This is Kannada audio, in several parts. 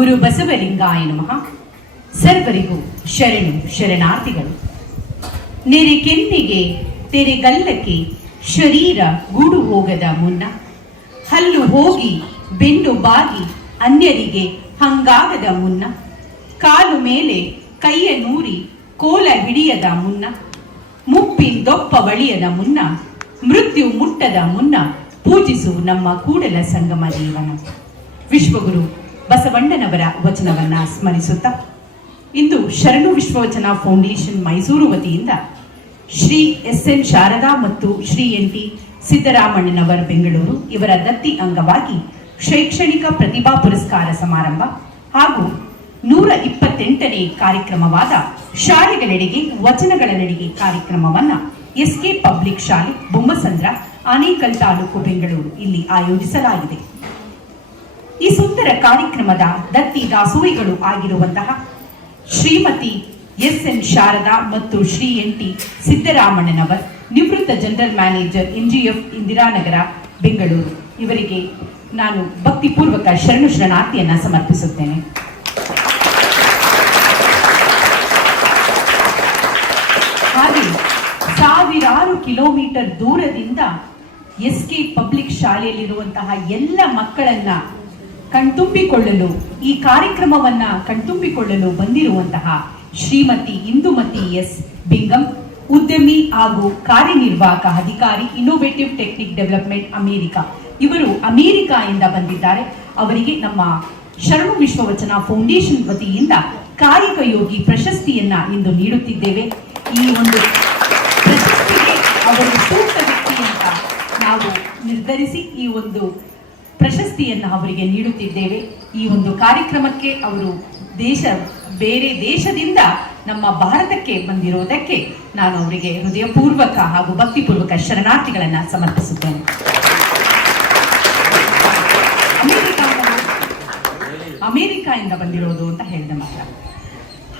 ಗುರು ಬಸವಲಿಂಗಾಯ ನಮಃ. ಸರ್ವರಿಗೂ ಶರಣು ಶರಣಾರ್ಥಿಗಳು. ನೆರೆ ಕೆನ್ನೆಗೆ ತೆರೆಗಲ್ಲಕ್ಕೆ ಶರೀರ ಗೂಡು ಹೋಗದ ಮುನ್ನ, ಹಲ್ಲು ಹೋಗಿ ಬೆನ್ನು ಬಾಗಿ ಅನ್ಯರಿಗೆ ಹಂಗಾಗದ ಮುನ್ನ, ಕಾಲು ಮೇಲೆ ಕೈಯ ನೂರಿ ಕೋಲ ಹಿಡಿಯದ ಮುನ್ನ, ಮುಪ್ಪಿಂದೊಪ್ಪ ಬಳಿಯದ ಮುನ್ನ, ಮೃತ್ಯು ಮುಟ್ಟದ ಮುನ್ನ ಪೂಜಿಸು ನಮ್ಮ ಕೂಡಲ ಸಂಗಮ ದೇವನ. ವಿಶ್ವಗುರು ಬಸವಣ್ಣನವರ ವಚನವನ್ನ ಸ್ಮರಿಸುತ್ತಾ ಇಂದು ಶರಣು ವಿಶ್ವವಚನ ಫೌಂಡೇಶನ್ ಮೈಸೂರು ವತಿಯಿಂದ ಶ್ರೀ ಎಸ್.ಎನ್. ಶಾರದಾ ಮತ್ತು ಶ್ರೀ ಎನ್.ಟಿ. ಸಿದ್ದರಾಮಣ್ಣನವರ ಬೆಂಗಳೂರು ಇವರ ದತ್ತಿ ಅಂಗವಾಗಿ ಶೈಕ್ಷಣಿಕ ಪ್ರತಿಭಾ ಪುರಸ್ಕಾರ ಸಮಾರಂಭ ಹಾಗೂ 128ನೇ ಕಾರ್ಯಕ್ರಮವಾದ ಶಾಲೆಗಳೆಡೆಗೆ ವಚನಗಳ ನಡಿಗೆ ಕಾರ್ಯಕ್ರಮವನ್ನ ಎಸ್.ಕೆ. ಪಬ್ಲಿಕ್ ಶಾಲೆ, ಬೊಮ್ಮಸಂದ್ರ, ಆನೇಕಲ್ ತಾಲೂಕು, ಬೆಂಗಳೂರು ಇಲ್ಲಿ ಆಯೋಜಿಸಲಾಗಿದೆ. ಈ ಸುಂದರ ಕಾರ್ಯಕ್ರಮದ ದತ್ತಿ ದಾಸೋಹಿಗಳು ಆಗಿರುವಂತಹ ಶ್ರೀಮತಿ ಎಸ್.ಎನ್. ಶಾರದಾ ಮತ್ತು ಶ್ರೀ ಎನ್.ಟಿ. ಸಿದ್ದರಾಮಣ್ಣನವರ್, ನಿವೃತ್ತ general manager NGF Indiranagar, Bengaluru ಇವರಿಗೆ ನಾನು ಭಕ್ತಿಪೂರ್ವಕ ಶರಣು ಶರಣಾರ್ಥಿಯನ್ನ ಸಮರ್ಪಿಸುತ್ತೇನೆ. ಹಾಗೆ ಸಾವಿರಾರು ಕಿಲೋಮೀಟರ್ ದೂರದಿಂದ ಎಸ್.ಕೆ. ಪಬ್ಲಿಕ್ ಶಾಲೆಯಲ್ಲಿರುವಂತಹ ಎಲ್ಲ ಮಕ್ಕಳನ್ನ ಕಣ್ತುಂಬಿಕೊಳ್ಳಲು, ಈ ಕಾರ್ಯಕ್ರಮವನ್ನ ಕಣ್ತುಂಬಿಕೊಳ್ಳಲು ಬಂದಿರುವಂತಹ ಶ್ರೀಮತಿ ಇಂದುಮತಿ ಎಸ್. ಬಿಂಗಂ, ಉದ್ಯಮಿ ಹಾಗೂ ಕಾರ್ಯನಿರ್ವಾಹಕ ಅಧಿಕಾರಿ, ಇನ್ನೋವೇಟಿವ್ ಟೆಕ್ನಿಕ್ ಡೆವಲಪ್ಮೆಂಟ್, ಅಮೆರಿಕಾ. ಇವರು ಅಮೆರಿಕಾದಿಂದ ಬಂದಿದ್ದಾರೆ. ಅವರಿಗೆ ನಮ್ಮ ಶರಣು ವಿಶ್ವವಚನ ಫೌಂಡೇಶನ್ ವತಿಯಿಂದ ಕಾಯಕ ಯೋಗಿ ಪ್ರಶಸ್ತಿಯನ್ನ ಇಂದು ನೀಡುತ್ತಿದ್ದೇವೆ. ಈ ಒಂದು ಪ್ರಶಸ್ತಿಗೆ ಅವರು ಸೂಕ್ತ ವ್ಯಕ್ತಿ ಅಂತ ನಾವು ನಿರ್ಧರಿಸಿ ಈ ಒಂದು ಪ್ರಶಸ್ತಿಯನ್ನು ಅವರಿಗೆ ನೀಡುತ್ತಿದ್ದೇವೆ. ಈ ಒಂದು ಕಾರ್ಯಕ್ರಮಕ್ಕೆ ಅವರು ಬೇರೆ ದೇಶದಿಂದ ನಮ್ಮ ಭಾರತಕ್ಕೆ ಬಂದಿರುವುದಕ್ಕೆ ನಾನು ಅವರಿಗೆ ಹೃದಯಪೂರ್ವಕ ಹಾಗೂ ಭಕ್ತಿಪೂರ್ವಕ ಶರಣಾರ್ಥಿಗಳನ್ನ ಸಮರ್ಪಿಸುತ್ತೇನೆ. ಅಮೆರಿಕಾದಿಂದ ಬಂದಿರೋದು ಅಂತ ಹೇಳಿದೆ ಮಾತ್ರ.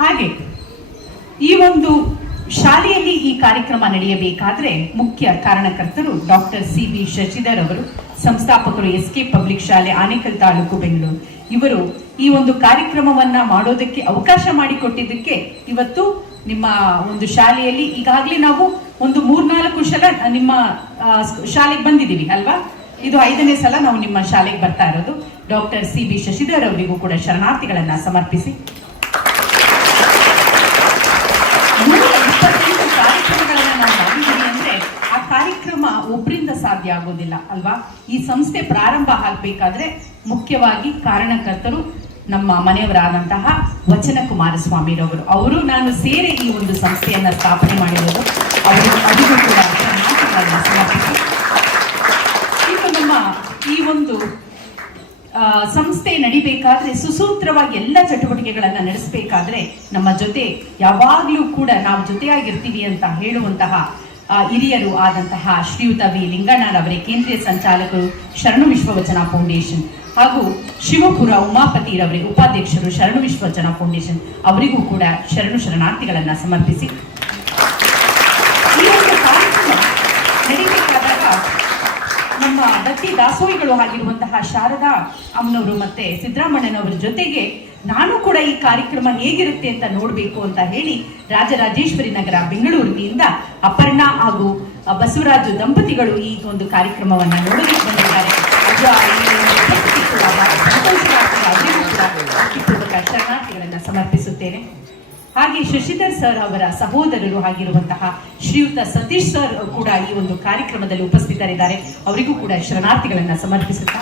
ಹಾಗೆ ಈ ಒಂದು ಶಾಲೆಯಲ್ಲಿ ಈ ಕಾರ್ಯಕ್ರಮ ನಡೆಯಬೇಕಾದ್ರೆ ಮುಖ್ಯ ಕಾರಣಕರ್ತರು ಡಾಕ್ಟರ್ C.B. ಶಶಿಧರ್ ಅವರು, ಸಂಸ್ಥಾಪಕರು ಎಸ್.ಕೆ. ಪಬ್ಲಿಕ್ ಶಾಲೆ, ಆನೇಕಲ್ ತಾಲೂಕು, ಬೆಂಗಳೂರು. ಇವರು ಈ ಒಂದು ಕಾರ್ಯಕ್ರಮವನ್ನ ಮಾಡೋದಕ್ಕೆ ಅವಕಾಶ ಮಾಡಿಕೊಟ್ಟಿದ್ದಕ್ಕೆ ಇವತ್ತು ನಿಮ್ಮ ಒಂದು ಶಾಲೆಯಲ್ಲಿ ಈಗಾಗಲೇ ನಾವು ಒಂದು 3-4 ಸಲ ನಿಮ್ಮ ಶಾಲೆಗೆ ಬಂದಿದ್ದೀವಿ ಅಲ್ವಾ? ಇದು 5ನೇ ಸಲ ನಾವು ನಿಮ್ಮ ಶಾಲೆಗೆ ಬರ್ತಾ ಇರೋದು. Doctor C.B. ಶಶಿಧರ್ ಅವರಿಗೂ ಕೂಡ ಶರಣಾರ್ಥಿಗಳನ್ನ ಸಮರ್ಪಿಸಿ 128 ಕಾರ್ಯಕ್ರಮಗಳನ್ನ ನಾವು ಮಾಡಿದ್ದೀವಿ ಅಂದ್ರೆ ಆ ಕಾರ್ಯಕ್ರಮ ಒಬ್ಬರಿಂದ ಸಾಧ್ಯ ಆಗೋದಿಲ್ಲ ಅಲ್ವಾ? ಈ ಸಂಸ್ಥೆ ಪ್ರಾರಂಭ ಆಗಬೇಕಾದ್ರೆ ಮುಖ್ಯವಾಗಿ ಕಾರಣಕರ್ತರು ನಮ್ಮ ಮನೆಯವರಾದಂತಹ ವಚನ ಕುಮಾರಸ್ವಾಮಿರವರು. ಅವರು ನಾನು ಸೇರಿ ಈ ಒಂದು ಸಂಸ್ಥೆಯನ್ನ ಸ್ಥಾಪನೆ ಮಾಡಿರೋದು. ಅವರಿಗೂ ಕೂಡ ಸಮರ್ಪಿಸಿ ಇನ್ನು ನಮ್ಮ ಈ ಒಂದು ಸಂಸ್ಥೆ ನಡಿಬೇಕಾದ್ರೆ, ಸುಸೂತ್ರವಾಗಿ ಎಲ್ಲ ಚಟುವಟಿಕೆಗಳನ್ನ ನಡೆಸಬೇಕಾದ್ರೆ ನಮ್ಮ ಜೊತೆ ಯಾವಾಗ್ಲೂ ಕೂಡ ನಾವು ಜೊತೆಯಾಗಿರ್ತೀವಿ ಅಂತ ಹೇಳುವಂತಹ ಹಿರಿಯರು ಆದಂತಹ ಶ್ರೀಯುತ ವಿ. ಲಿಂಗಣ್ಣರವರೇ, ಕೇಂದ್ರೀಯ ಸಂಚಾಲಕರು ಶರಣು ವಿಶ್ವವಚನ ಫೌಂಡೇಶನ್, ಹಾಗೂ ಶಿವಪುರ ಉಮಾಪತಿರವರೇ, ಉಪಾಧ್ಯಕ್ಷರು ಶರಣು ವಿಶ್ವವಚನ ಫೌಂಡೇಶನ್, ಅವರಿಗೂ ಕೂಡ ಶರಣು ಶರಣಾರ್ಥಿಗಳನ್ನ ಸಮರ್ಪಿಸಿ ಈ ಒಂದು ಕಾರ್ಯಕ್ರಮ ನಡೀಬೇಕಾದಾಗ ನಮ್ಮ ದತ್ತಿ ದಾಸೋಹಿಗಳು ಆಗಿರುವಂತಹ ಶಾರದಾ ಅಮ್ಮನವರು ಮತ್ತೆ ಸಿದ್ದರಾಮಣ್ಣನವರ ಜೊತೆಗೆ ನಾನು ಕೂಡ ಈ ಕಾರ್ಯಕ್ರಮ ಹೇಗಿರುತ್ತೆ ಅಂತ ನೋಡ್ಬೇಕು ಅಂತ ಹೇಳಿ ರಾಜರಾಜೇಶ್ವರಿ ನಗರ, ಬೆಂಗಳೂರಿನಿಂದ ಅಪರ್ಣಾ ಹಾಗೂ ಬಸವರಾಜು ದಂಪತಿಗಳು ಈ ಒಂದು ಕಾರ್ಯಕ್ರಮವನ್ನ ನೋಡಲಿಕ್ಕೆ ಬಂದಿದ್ದಾರೆ. ಶರಣಾರ್ಥಿಗಳನ್ನ ಸಮರ್ಪಿಸುತ್ತೇನೆ. ಹಾಗೆ ಶಶಿಧರ್ ಸರ್ ಅವರ ಸಹೋದರರು ಆಗಿರುವಂತಹ ಶ್ರೀಯುತ ಸತೀಶ್ ಸರ್ ಕೂಡ ಈ ಒಂದು ಕಾರ್ಯಕ್ರಮದಲ್ಲಿ ಉಪಸ್ಥಿತರಿದ್ದಾರೆ. ಅವರಿಗೂ ಕೂಡ ಶರಣಾರ್ಥಿಗಳನ್ನ ಸಮರ್ಪಿಸುತ್ತಾ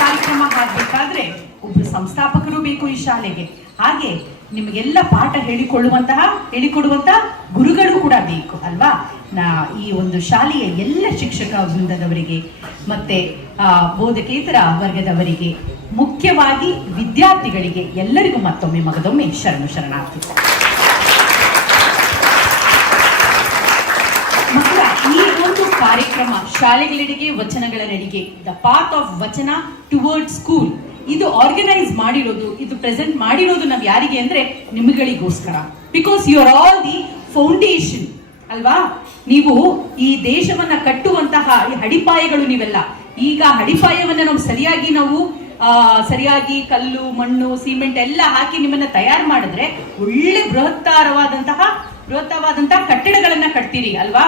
ಕಾರ್ಯಕ್ರಮ ಆಗಬೇಕಾದ್ರೆ ಒಬ್ಬರು ಸಂಸ್ಥಾಪಕರು ಬೇಕು ಈ ಶಾಲೆಗೆ. ಹಾಗೆ ನಿಮಗೆಲ್ಲ ಪಾಠ ಹೇಳಿಕೊಡುವಂತಹ ಗುರುಗಳು ಕೂಡ ಬೇಕು ಅಲ್ವಾ? ಈ ಒಂದು ಶಾಲೆಯ ಎಲ್ಲ ಶಿಕ್ಷಕ ವೃಂದದವರಿಗೆ ಮತ್ತೆ ಬೋಧಕೇತರ ವರ್ಗದವರಿಗೆ, ಮುಖ್ಯವಾಗಿ ವಿದ್ಯಾರ್ಥಿಗಳಿಗೆ ಎಲ್ಲರಿಗೂ ಮಗದೊಮ್ಮೆ ಶರಣು ಶರಣಾರ್ಥಿ. ಮಕ್ಕಳ ಈ ಒಂದು ಕಾರ್ಯಕ್ರಮ ಶಾಲೆಗಳೆಡೆಗೆ ವಚನಗಳ ನಡಿಗೆ, the path of vachana towards school, ಇದು ಆರ್ಗನೈಸ್ ಮಾಡಿರೋದು, ಇದು ಪ್ರೆಸೆಂಟ್ ಮಾಡಿರೋದು ನಾವು ಯಾರಿಗೆ ಅಂದ್ರೆ ನಿಮಗಳಿಗೋಸ್ಕರ. Because you are all the foundation ಅಲ್ವಾ? ನೀವು ಈ ದೇಶವನ್ನ ಕಟ್ಟುವಂತಹ ಈ ಅಡಿಪಾಯಗಳು ನೀವೆಲ್ಲ. ಈಗ ಅಡಿಪಾಯವನ್ನ ನಾವು ಸರಿಯಾಗಿ ಕಲ್ಲು ಮಣ್ಣು ಸಿಮೆಂಟ್ ಎಲ್ಲ ಹಾಕಿ ನಿಮ್ಮನ್ನ ತಯಾರು ಮಾಡಿದ್ರೆ ಒಳ್ಳೆ ಬೃಹತ್ತಾದಂತಹ ಕಟ್ಟಡಗಳನ್ನ ಕಟ್ತೀರಿ ಅಲ್ವಾ.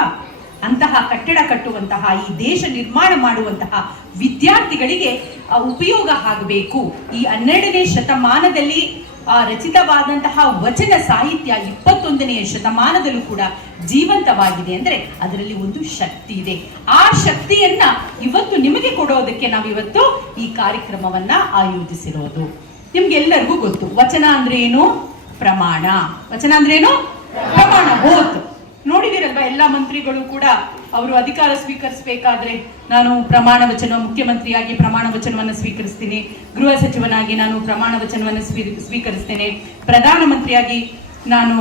ಅಂತಹ ಕಟ್ಟಡ ಕಟ್ಟುವಂತಹ ಈ ದೇಶ ನಿರ್ಮಾಣ ಮಾಡುವಂತಹ ವಿದ್ಯಾರ್ಥಿಗಳಿಗೆ ಉಪಯೋಗ ಆಗಬೇಕು. ಈ 12ನೇ ಶತಮಾನದಲ್ಲಿ ರಚಿತವಾದಂತಹ ವಚನ ಸಾಹಿತ್ಯ 21ನೇ ಶತಮಾನದಲ್ಲೂ ಕೂಡ ಜೀವಂತವಾಗಿದೆ ಅಂದ್ರೆ ಅದರಲ್ಲಿ ಒಂದು ಶಕ್ತಿ ಇದೆ. ಆ ಶಕ್ತಿಯನ್ನ ಇವತ್ತು ನಿಮಗೆ ಕೊಡೋದಕ್ಕೆ ನಾವಿವತ್ತು ಈ ಕಾರ್ಯಕ್ರಮವನ್ನ ಆಯೋಜಿಸಿರೋದು. ನಿಮ್ಗೆಲ್ಲರಿಗೂ ಗೊತ್ತು ವಚನ ಅಂದ್ರೆ ಏನು, ಪ್ರಮಾಣ. ವಚನ ಅಂದ್ರೆ ಏನು, ಪ್ರಮಾಣ. ಓತ್ ನೋಡಿದಿರಲ್ವಾ, ಎಲ್ಲಾ ಮಂತ್ರಿಗಳು ಕೂಡ ಅವರು ಅಧಿಕಾರ ಸ್ವೀಕರಿಸಬೇಕಾದ್ರೆ ನಾನು ಪ್ರಮಾಣ ವಚನ, ಮುಖ್ಯಮಂತ್ರಿಯಾಗಿ ಪ್ರಮಾಣ ವಚನವನ್ನು ಸ್ವೀಕರಿಸ್ತೀನಿ, ಗೃಹ ಸಚಿವನಾಗಿ ನಾನು ಪ್ರಮಾಣ ವಚನವನ್ನು ಸ್ವೀಕರಿಸ್ತೇನೆ, ಪ್ರಧಾನಮಂತ್ರಿಯಾಗಿ ನಾನು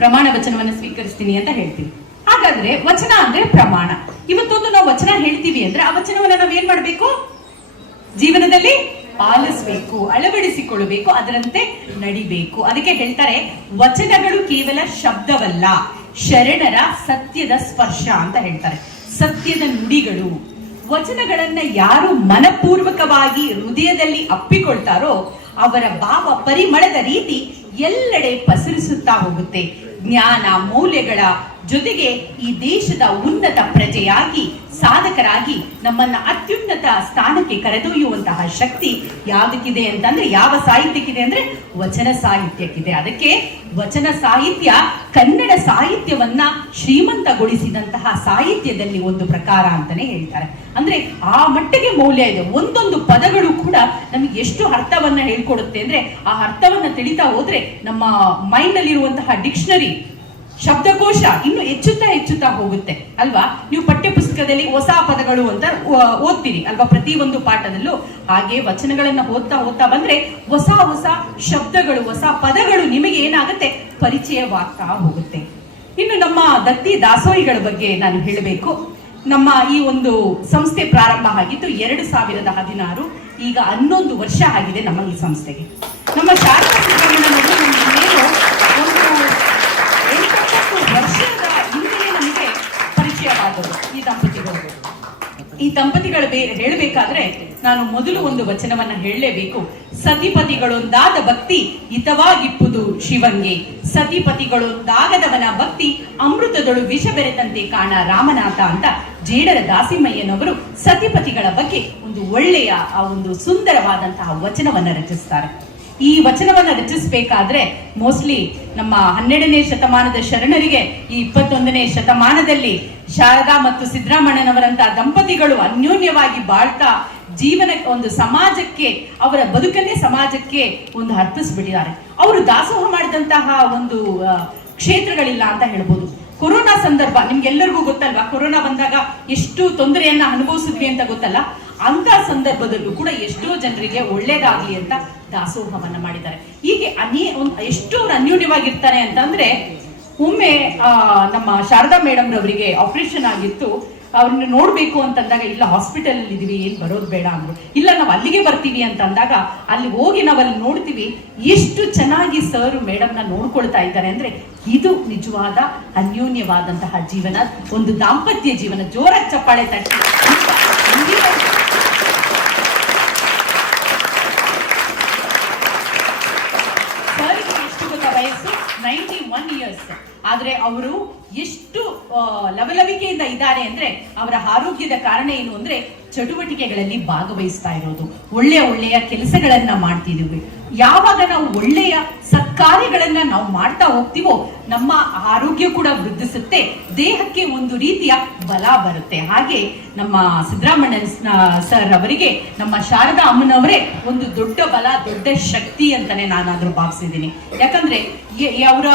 ಪ್ರಮಾಣ ವಚನವನ್ನು ಸ್ವೀಕರಿಸ್ತೀನಿ ಅಂತ ಹೇಳ್ತೀವಿ. ಹಾಗಾದ್ರೆ ವಚನ ಅಂದ್ರೆ ಪ್ರಮಾಣ. ಇವತ್ತೊಂದು ನಾವು ವಚನ ಹೇಳ್ತೀವಿ ಅಂದ್ರೆ ಆ ವಚನವನ್ನ ನಾವ್ ಏನ್ ಮಾಡ್ಬೇಕು, ಜೀವನದಲ್ಲಿ ಪಾಲಿಸಬೇಕು, ಅಳವಡಿಸಿಕೊಳ್ಳಬೇಕು, ಅದರಂತೆ ನಡಿಬೇಕು. ಅದಕ್ಕೆ ಹೇಳ್ತಾರೆ ವಚನಗಳು ಕೇವಲ ಶಬ್ದವಲ್ಲ, ಶರಣರ ಸತ್ಯದ ಸ್ಪರ್ಶ ಅಂತ ಹೇಳ್ತಾರೆ. ಸತ್ಯದ ನುಡಿಗಳು. ವಚನಗಳನ್ನ ಯಾರು ಮನಪೂರ್ವಕವಾಗಿ ಹೃದಯದಲ್ಲಿ ಅಪ್ಪಿಕೊಳ್ತಾರೋ ಅವರ ಭಾವ ಪರಿಮಳದ ರೀತಿ ಎಲ್ಲೆಡೆ ಪಸರಿಸುತ್ತಾ ಹೋಗುತ್ತೆ. ಜ್ಞಾನ ಮೌಲ್ಯಗಳ ಜೊತೆಗೆ ಈ ದೇಶದ ಉನ್ನತ ಪ್ರಜೆಯಾಗಿ ಸಾಧಕರಾಗಿ ನಮ್ಮನ್ನ ಅತ್ಯುನ್ನತ ಸ್ಥಾನಕ್ಕೆ ಕರೆದೊಯ್ಯುವಂತಹ ಶಕ್ತಿ ಯಾವುದಕ್ಕಿದೆ ಅಂತಂದ್ರೆ, ಯಾವ ಸಾಹಿತ್ಯಕ್ಕಿದೆ ಅಂದ್ರೆ ವಚನ ಸಾಹಿತ್ಯಕ್ಕಿದೆ. ಅದಕ್ಕೆ ವಚನ ಸಾಹಿತ್ಯ ಕನ್ನಡ ಸಾಹಿತ್ಯವನ್ನ ಶ್ರೀಮಂತಗೊಳಿಸಿದಂತಹ ಸಾಹಿತ್ಯದಲ್ಲಿ ಒಂದು ಪ್ರಕಾರ ಅಂತಾನೆ ಹೇಳ್ತಾರೆ. ಅಂದ್ರೆ ಆ ಮಟ್ಟಿಗೆ ಮೌಲ್ಯ ಇದೆ. ಒಂದೊಂದು ಪದಗಳು ಕೂಡ ನಮಗೆ ಎಷ್ಟು ಅರ್ಥವನ್ನ ಹೇಳ್ಕೊಡುತ್ತೆ ಅಂದ್ರೆ ಆ ಅರ್ಥವನ್ನ ತಿಳಿತಾ ಹೋದ್ರೆ ನಮ್ಮ ಮೈಂಡ್ ಅಲ್ಲಿ ಇರುವಂತಹ ಡಿಕ್ಷನರಿ, ಶಬ್ದಕೋಶ ಇನ್ನು ಹೆಚ್ಚುತ್ತಾ ಹೋಗುತ್ತೆ ಅಲ್ವಾ. ನೀವು ಪಠ್ಯ ಪುಸ್ತಕದಲ್ಲಿ ಹೊಸ ಪದಗಳು ಅಂತ ಓದ್ತೀರಿ ಅಲ್ವಾ, ಪ್ರತಿ ಒಂದು ಪಾಠದಲ್ಲೂ. ಹಾಗೆ ವಚನಗಳನ್ನ ಓದ್ತಾ ಬಂದ್ರೆ ಹೊಸ ಶಬ್ದಗಳು, ಹೊಸ ಪದಗಳು ನಿಮಗೆ ಏನಾಗುತ್ತೆ, ಪರಿಚಯವಾಗ್ತಾ ಹೋಗುತ್ತೆ. ಇನ್ನು ನಮ್ಮ ದತ್ತಿ ದಾಸೋಹಿಗಳ ಬಗ್ಗೆ ನಾನು ಹೇಳಬೇಕು. ನಮ್ಮ ಈ ಒಂದು ಸಂಸ್ಥೆ ಪ್ರಾರಂಭ ಆಗಿದ್ದು 2016. ಈಗ 11 ವರ್ಷ ಆಗಿದೆ ನಮ್ಮ ಈ ಸಂಸ್ಥೆಗೆ. ನಮ್ಮ ಶಾರದಾ ವರ್ಷದ ಹಿಂದೆ ನಮಗೆ ಪರಿಚಯವಾದವರು ಈ ದಂಪತಿಗಳು ಹೇಳಬೇಕಾದ್ರೆ ನಾನು ಮೊದಲು ಒಂದು ವಚನವನ್ನ ಹೇಳಲೇಬೇಕು. ಸತಿಪತಿಗಳೊಂದಾದ ಭಕ್ತಿ ಹಿತವಾಗಿಪ್ಪುದು ಶಿವಂಗೆ, ಸತಿಪತಿಗಳೊಂದಾಗದವನ ಭಕ್ತಿ ಅಮೃತದೊಳು ವಿಷ ಬೆರೆತಂತೆ ಕಾಣ ರಾಮನಾಥ ಅಂತ ಜೇಡರ ದಾಸಿಮಯ್ಯನವರು ಸತಿಪತಿಗಳ ಬಗ್ಗೆ ಒಂದು ಒಳ್ಳೆಯ ಒಂದು ಸುಂದರವಾದಂತಹ ವಚನವನ್ನ ರಚಿಸ್ತಾರೆ. ಈ ವಚನವನ್ನ ರಚಿಸಬೇಕಾದ್ರೆ ಮೋಸ್ಟ್ಲಿ ನಮ್ಮ 12ನೇ ಶತಮಾನದ ಶರಣರಿಗೆ ಈ 21ನೇ ಶತಮಾನದಲ್ಲಿ ಶಾರದಾ ಮತ್ತು ಸಿದ್ದರಾಮಣ್ಣನವರಂತಹ ದಂಪತಿಗಳು ಅನ್ಯೋನ್ಯವಾಗಿ ಬಾಳ್ತಾ ಜೀವನಕ್ಕೆ ಒಂದು ಸಮಾಜಕ್ಕೆ, ಅವರ ಬದುಕನ್ನೇ ಸಮಾಜಕ್ಕೆ ಒಂದು ಅರ್ಪಿಸ್ಬಿಟ್ಟಿದ್ದಾರೆ. ಅವರು ದಾಸೋಹ ಮಾಡಿದಂತಹ ಒಂದು ಕ್ಷೇತ್ರಗಳಿಲ್ಲ ಅಂತ ಹೇಳ್ಬೋದು. ಕೊರೋನಾ ಸಂದರ್ಭ ನಿಮ್ಗೆಲ್ಲರಿಗೂ ಗೊತ್ತಲ್ವಾ, ಕೊರೋನಾ ಬಂದಾಗ ಎಷ್ಟು ತೊಂದರೆಯನ್ನ ಅನುಭವಿಸಿದ್ವಿ ಅಂತ ಗೊತ್ತಲ್ಲ. ಅಂತ ಸಂದರ್ಭದಲ್ಲೂ ಕೂಡ ಎಷ್ಟೋ ಜನರಿಗೆ ಒಳ್ಳೇದಾಗ್ಲಿ ಅಂತ ದಾಸೋಹವನ್ನ ಮಾಡಿದ್ದಾರೆ. ಹೀಗೆ ಎಷ್ಟು ಅವ್ರು ಅನ್ಯೂನ್ಯವಾಗಿರ್ತಾರೆ ಅಂತಂದ್ರೆ, ಒಮ್ಮೆ ನಮ್ಮ ಶಾರದಾ ಮೇಡಮ್ ರವರಿಗೆ ಆಪರೇಷನ್ ಆಗಿತ್ತು. ಅವ್ರನ್ನ ನೋಡ್ಬೇಕು ಅಂತಂದಾಗ ಇಲ್ಲ ಹಾಸ್ಪಿಟಲ್ ಅಲ್ಲಿ ಇದೀವಿ, ಏನ್ ಬರೋದು ಬೇಡ ಅಂದ್ರು. ಇಲ್ಲ ನಾವು ಅಲ್ಲಿಗೆ ಬರ್ತೀವಿ ಅಂತ ಅಂದಾಗ ಅಲ್ಲಿ ಹೋಗಿ ನಾವಲ್ಲಿ ನೋಡ್ತೀವಿ ಎಷ್ಟು ಚೆನ್ನಾಗಿ ಸರ್ ಮೇಡಮ್ ನ ನೋಡ್ಕೊಳ್ತಾ ಇದ್ದಾರೆ ಅಂದ್ರೆ ಇದು ನಿಜವಾದ ಅನ್ಯೋನ್ಯವಾದಂತಹ ಜೀವನ, ಒಂದು ದಾಂಪತ್ಯ ಜೀವನ. ಜೋರಾಗಿ ಚಪ್ಪಾಳೆ ತಟ್ಟಿ. ಸರ್ಗೆ ಎಷ್ಟು ಗೊತ್ತಾ ವಯಸ್ಸು? 91 ಇಯರ್ಸ್. ಆದ್ರೆ ಅವರು ಎಷ್ಟು ಲವಲವಿಕೆಯಿಂದ ಇದ್ದಾರೆ ಅಂದ್ರೆ ಅವರ ಆರೋಗ್ಯದ ಕಾರಣ ಏನು ಅಂದ್ರೆ ಚಟುವಟಿಕೆಗಳಲ್ಲಿ ಭಾಗವಹಿಸ್ತಾ ಇರೋದು, ಒಳ್ಳೆಯ ಕೆಲಸಗಳನ್ನ ಮಾಡ್ತಿದೀವಿ. ಯಾವಾಗ ನಾವು ಒಳ್ಳೆಯ ಸತ್ಕಾರ್ಯಗಳನ್ನ ನಾವು ಮಾಡ್ತಾ ಹೋಗ್ತೀವೋ ನಮ್ಮ ಆರೋಗ್ಯ ಕೂಡ ವೃದ್ಧಿಸುತ್ತೆ, ದೇಹಕ್ಕೆ ಒಂದು ರೀತಿಯ ಬಲ ಬರುತ್ತೆ. ಹಾಗೆ ನಮ್ಮ ಸಿದ್ದರಾಮಣ್ಣ ಸರ್ ಅವರಿಗೆ ನಮ್ಮ ಶಾರದಾ ಅಮ್ಮನವರೇ ಒಂದು ದೊಡ್ಡ ಬಲ, ದೊಡ್ಡ ಶಕ್ತಿ ಅಂತಾನೆ ನಾನಾದ್ರೂ ಭಾವಿಸಿದ್ದೀನಿ. ಯಾಕಂದ್ರೆ ಅವರ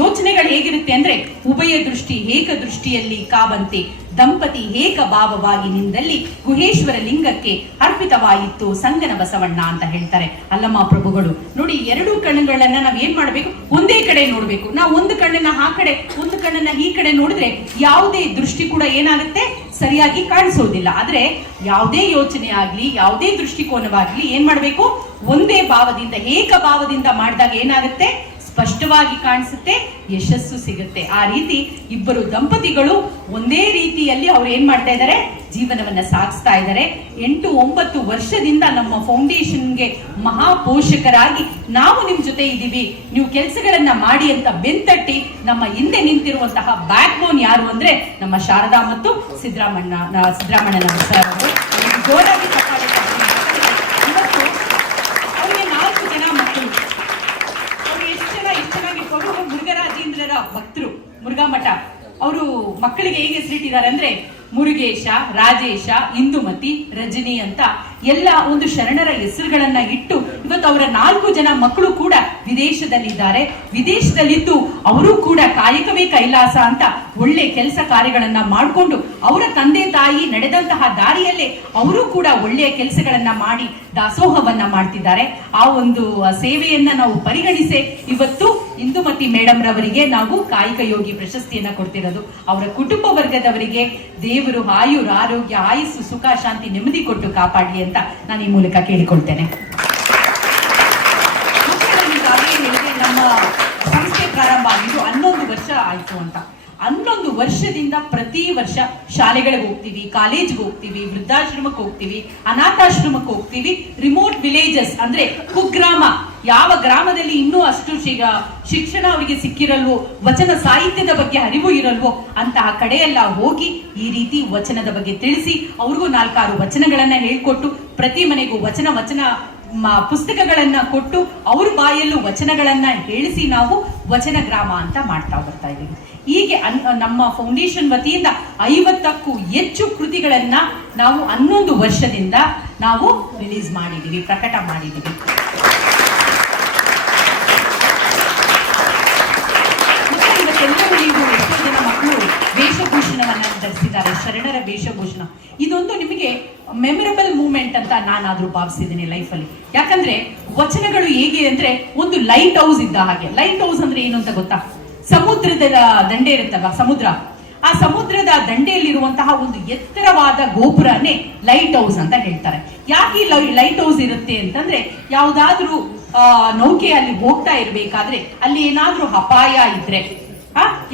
ಯೋಚನೆಗಳು ಹೇಗಿರುತ್ತೆ ಅಂದ್ರೆ ಉಭಯ ದೃಷ್ಟಿ ಏಕ ದೃಷ್ಟಿಯಲ್ಲಿ ಕಾವಂತೆ, ದಂಪತಿ ಏಕ ಭಾವವಾಗಿ ನಿಂದಲ್ಲಿ ಗುಹೇಶ್ವರ ಲಿಂಗಕ್ಕೆ ಅರ್ಪಿತವಾಯಿತು ಸಂಗನ ಬಸವಣ್ಣ ಅಂತ ಹೇಳ್ತಾರೆ ಅಲ್ಲಮ್ಮ ಪ್ರಭುಗಳು. ನೋಡಿ, ಎರಡು ಕಣ್ಣುಗಳನ್ನ ನಾವ್ ಏನ್ ಮಾಡ್ಬೇಕು, ಒಂದೇ ಕಡೆ ನೋಡ್ಬೇಕು. ನಾವು ಒಂದು ಕಣ್ಣನ್ನ ಆ ಕಡೆ, ಒಂದು ಕಣ್ಣನ್ನ ಈ ಕಡೆ ನೋಡಿದ್ರೆ ಯಾವುದೇ ದೃಷ್ಟಿ ಕೂಡ ಏನಾಗುತ್ತೆ, ಸರಿಯಾಗಿ ಕಾಣಿಸೋದಿಲ್ಲ. ಆದ್ರೆ ಯಾವುದೇ ಯೋಚನೆ ಆಗ್ಲಿ, ಯಾವುದೇ ದೃಷ್ಟಿಕೋನವಾಗ್ಲಿ ಏನ್ ಮಾಡ್ಬೇಕು, ಒಂದೇ ಭಾವದಿಂದ, ಏಕ ಭಾವದಿಂದ ಮಾಡಿದಾಗ ಏನಾಗುತ್ತೆ, ಸ್ಪಷ್ಟವಾಗಿ ಕಾಣಿಸುತ್ತೆ, ಯಶಸ್ಸು ಸಿಗುತ್ತೆ. ಆ ರೀತಿ ಇಬ್ಬರು ದಂಪತಿಗಳು ಒಂದೇ ರೀತಿಯಲ್ಲಿ ಅವ್ರು ಏನ್ ಮಾಡ್ತಾ ಇದ್ದಾರೆ, ಜೀವನವನ್ನ ಸಾಗಿಸ್ತಾ ಇದ್ದಾರೆ. 8-9 ವರ್ಷದಿಂದ ನಮ್ಮ ಫೌಂಡೇಶನ್ಗೆ ಮಹಾಪೋಷಕರಾಗಿ ನಾವು ನಿಮ್ ಜೊತೆ ಇದ್ದೀವಿ, ನೀವು ಕೆಲಸಗಳನ್ನ ಮಾಡಿ ಅಂತ ಬೆಂತಟ್ಟಿ ನಮ್ಮ ಹಿಂದೆ ನಿಂತಿರುವಂತಹ ಬ್ಯಾಕ್ ಬೋನ್ ಯಾರು ಅಂದ್ರೆ ನಮ್ಮ ಶಾರದಾ ಮತ್ತು ಸಿದ್ದರಾಮಣ್ಣನವರು ಸರ್ ಅವರು. ಜೋರಾಗಿ ಇವತ್ತು ಅವರಿಗೆ 4 ಜನ ಮಕ್ಕಳು. ಅವ್ರು ಎಷ್ಟು ಚೆನ್ನಾಗಿ ಮುರುಘರಾಜೇಂದ್ರರ ಭಕ್ತರು, ಮುರುಘಾ ಮಠ. ಅವರು ಮಕ್ಕಳಿಗೆ ಹೇಗೆ ಹೆಸರಿಟ್ಟಿದ್ದಾರೆ ಅಂದ್ರೆ ಮುರುಗೇಶ, ರಾಜೇಶ, ಇಂದುಮತಿ, ರಜನಿ ಅಂತ ಎಲ್ಲ ಒಂದು ಶರಣರ ಹೆಸರುಗಳನ್ನ ಇಟ್ಟು ಇವತ್ತು ಅವರ 4 ಜನ ಮಕ್ಕಳು ಕೂಡ ವಿದೇಶದಲ್ಲಿದ್ದಾರೆ. ವಿದೇಶದಲ್ಲಿದ್ದು ಅವರು ಕೂಡ ಕಾಯಕವೇ ಕೈಲಾಸ ಅಂತ ಒಳ್ಳೆ ಕೆಲಸ ಕಾರ್ಯಗಳನ್ನ ಮಾಡಿಕೊಂಡು ಅವರ ತಂದೆ ತಾಯಿ ನಡೆದಂತಹ ದಾರಿಯಲ್ಲೇ ಅವರು ಕೂಡ ಒಳ್ಳೆಯ ಕೆಲಸಗಳನ್ನ ಮಾಡಿ ದಾಸೋಹವನ್ನ ಮಾಡ್ತಿದ್ದಾರೆ. ಆ ಒಂದು ಸೇವೆಯನ್ನ ನಾವು ಪರಿಗಣಿಸಿ ಇವತ್ತು ಇಂದುಮತಿ ಮೇಡಮ್ ರವರಿಗೆ ನಾವು ಕಾಯಕ ಯೋಗಿ ಪ್ರಶಸ್ತಿಯನ್ನ ಕೊಡ್ತಿರೋದು. ಅವರ ಕುಟುಂಬ ವರ್ಗದವರಿಗೆ ದೇವರು ಆಯುರ್ ಆರೋಗ್ಯ ಆಯುಸ್ಸು ಸುಖ ಶಾಂತಿ ನೆಮ್ಮದಿ ಕೊಟ್ಟು ಕಾಪಾಡಲಿ ಅಂತ ನಾನು ಈ ಮೂಲಕ ಕೇಳಿಕೊಳ್ತೇನೆ. ನಮ್ಮ ಸಂಸ್ಥೆ ಪ್ರಾರಂಭ ಆಗಿದ್ದು 11 ವರ್ಷ ಆಯ್ತು ಅಂತ. 11 ವರ್ಷದಿಂದ ಪ್ರತಿ ವರ್ಷ ಶಾಲೆಗಳಿಗೆ ಹೋಗ್ತೀವಿ, ಕಾಲೇಜ್ಗೆ ಹೋಗ್ತೀವಿ, ವೃದ್ಧಾಶ್ರಮಕ್ಕೆ ಹೋಗ್ತೀವಿ, ಅನಾಥಾಶ್ರಮಕ್ಕೆ ಹೋಗ್ತೀವಿ, ರಿಮೋಟ್ ವಿಲೇಜಸ್ ಅಂದ್ರೆ ಕುಗ್ರಾಮ, ಯಾವ ಗ್ರಾಮದಲ್ಲಿ ಇನ್ನೂ ಅಷ್ಟು ಶಿಕ್ಷಣ ಅವರಿಗೆ ಸಿಕ್ಕಿರಲ್ವೋ, ವಚನ ಸಾಹಿತ್ಯದ ಬಗ್ಗೆ ಅರಿವು ಇರಲ್ವೋ ಅಂತಹ ಕಡೆಯೆಲ್ಲ ಹೋಗಿ ಈ ರೀತಿ ವಚನದ ಬಗ್ಗೆ ತಿಳಿಸಿ ಅವ್ರಿಗೂ 4-6 ವಚನಗಳನ್ನ ಹೇಳ್ಕೊಟ್ಟು ಪ್ರತಿ ಮನೆಗೂ ವಚನ ಪುಸ್ತಕಗಳನ್ನ ಕೊಟ್ಟು ಅವ್ರ ಬಾಯಲ್ಲೂ ವಚನಗಳನ್ನ ಹೇಳಿಸಿ ನಾವು ವಚನ ಗ್ರಾಮ ಅಂತ ಮಾಡ್ತಾ ಬರ್ತಾ ಇದ್ದೀವಿ. ಹೀಗೆ ನಮ್ಮ ಫೌಂಡೇಶನ್ ವತಿಯಿಂದ 50ಕ್ಕೂ ಹೆಚ್ಚು ಕೃತಿಗಳನ್ನ ನಾವು 11 ವರ್ಷದಿಂದ ನಾವು ರಿಲೀಸ್ ಮಾಡಿದೀವಿ, ಪ್ರಕಟ ಮಾಡಿದೀವಿ. ಇವತ್ತೆಲ್ಲರೂ ನೀವು ಎಷ್ಟೋ ಜನ ಮಕ್ಕಳು ವೇಷಭೂಷಣವನ್ನ ಧರಿಸಿದ್ದಾರೆ, ಶರಣರ ವೇಷಭೂಷಣ. ಇದೊಂದು ನಿಮಗೆ ಮೆಮೊರಬಲ್ ಮೂಮೆಂಟ್ ಅಂತ ನಾನಾದ್ರೂ ಭಾವಿಸಿದ್ದೀನಿ ಲೈಫಲ್ಲಿ. ಯಾಕಂದ್ರೆ ವಚನಗಳು ಹೇಗೆ ಅಂದ್ರೆ ಒಂದು ಲೈಟ್ ಹೌಸ್ ಇದ್ದ ಹಾಗೆ. ಲೈಟ್ ಹೌಸ್ ಅಂದ್ರೆ ಏನು ಅಂತ ಗೊತ್ತಾ? ಸಮುದ್ರದ ದಂಡೆ ಇರುತ್ತಲ್ಲ, ಸಮುದ್ರ, ಆ ಸಮುದ್ರದ ದಂಡೆಯಲ್ಲಿರುವಂತಹ ಒಂದು ಎತ್ತರವಾದ ಗೋಪುರನೇ ಲೈಟ್ ಹೌಸ್ ಅಂತ ಹೇಳ್ತಾರೆ. ಯಾಕೆ ಲೈಟ್ ಹೌಸ್ ಇರುತ್ತೆ ಅಂತಂದ್ರೆ ಯಾವ್ದಾದ್ರೂ ನೌಕೆ ಅಲ್ಲಿ ಹೋಗ್ತಾ ಇರ್ಬೇಕಾದ್ರೆ ಅಲ್ಲಿ ಏನಾದ್ರೂ ಅಪಾಯ ಇದ್ರೆ,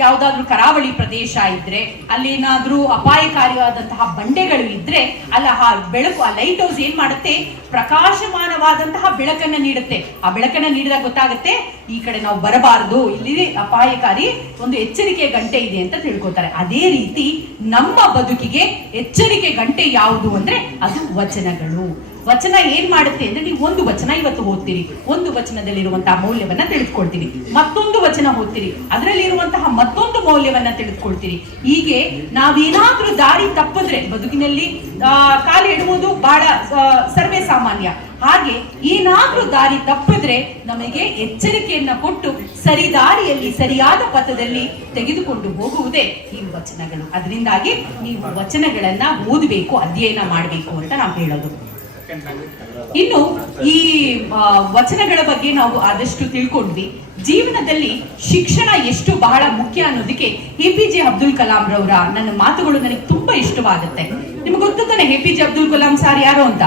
ಯಾವ್ದಾದ್ರು ಕರಾವಳಿ ಪ್ರದೇಶ ಇದ್ರೆ, ಅಲ್ಲಿ ಏನಾದ್ರೂ ಅಪಾಯಕಾರಿಯಾದಂತಹ ಬಂಡೆಗಳು ಇದ್ರೆ ಅಲ್ಲ ಆ ಬೆಳಕು, ಆ ಲೈಟ್ ಹೌಸ್ ಏನ್ ಮಾಡುತ್ತೆ, ಪ್ರಕಾಶಮಾನವಾದಂತಹ ಬೆಳಕನ್ನ ನೀಡುತ್ತೆ. ಆ ಬೆಳಕನ್ನ ನೀಡಿದಾಗ ಗೊತ್ತಾಗುತ್ತೆ ಈ ಕಡೆ ನಾವು ಬರಬಾರದು, ಇಲ್ಲಿ ಅಪಾಯಕಾರಿ ಒಂದು ಎಚ್ಚರಿಕೆ ಗಂಟೆ ಇದೆ ಅಂತ ತಿಳ್ಕೊತಾರೆ. ಅದೇ ರೀತಿ ನಮ್ಮ ಬದುಕಿಗೆ ಎಚ್ಚರಿಕೆ ಗಂಟೆ ಯಾವುದು ಅಂದ್ರೆ ಅದು ವಚನಗಳು. ವಚನ ಏನ್ ಮಾಡುತ್ತೆ ಅಂದ್ರೆ, ನೀವು ಒಂದು ವಚನ ಇವತ್ತು ಓದ್ತೀರಿ, ಒಂದು ವಚನದಲ್ಲಿರುವಂತಹ ಮೌಲ್ಯವನ್ನ ತಿಳಿದುಕೊಳ್ತೀರಿ, ಮತ್ತೊಂದು ವಚನ ಓದ್ತೀರಿ, ಅದರಲ್ಲಿರುವಂತಹ ಮತ್ತೊಂದು ಮೌಲ್ಯವನ್ನ ತಿಳಿದುಕೊಳ್ತೀರಿ. ಹೀಗೆ ನಾವೇನಾದ್ರೂ ದಾರಿ ತಪ್ಪಿದ್ರೆ ಬದುಕಿನಲ್ಲಿ ಕಾಲು ಎಡುವುದು ಬಹಳ ಸರ್ವೇ ಸಾಮಾನ್ಯ. ಹಾಗೆ ಏನಾದ್ರೂ ದಾರಿ ತಪ್ಪಿದ್ರೆ ನಮಗೆ ಎಚ್ಚರಿಕೆಯನ್ನ ಕೊಟ್ಟು ಸರಿ ದಾರಿಯಲ್ಲಿ ಸರಿಯಾದ ಪಥದಲ್ಲಿ ತೆಗೆದುಕೊಂಡು ಹೋಗುವುದೇ ಈ ವಚನಗಳು. ಅದರಿಂದಾಗಿ ನೀವು ವಚನಗಳನ್ನ ಓದಬೇಕು, ಅಧ್ಯಯನ ಮಾಡಬೇಕು ಅಂತ ನಾವು ಹೇಳೋದು. ಇನ್ನು ಈ ವಚನಗಳ ಬಗ್ಗೆ ನಾವು ಆದಷ್ಟು ತಿಳ್ಕೊಂಡ್ವಿ. ಜೀವನದಲ್ಲಿ ಶಿಕ್ಷಣ ಎಷ್ಟು ಬಹಳ ಮುಖ್ಯ ಅನ್ನೋದಕ್ಕೆ APJ ಅಬ್ದುಲ್ ಕಲಾಂ ರವರ ನನ್ನ ಮಾತುಗಳು ನನಗೆ ತುಂಬಾ ಇಷ್ಟವಾಗುತ್ತೆ. ನಿಮ್ಗೆ ಗೊತ್ತಾನೆ APJ ಅಬ್ದುಲ್ ಕಲಾಂ ಸಾರ್ ಯಾರು ಅಂತ?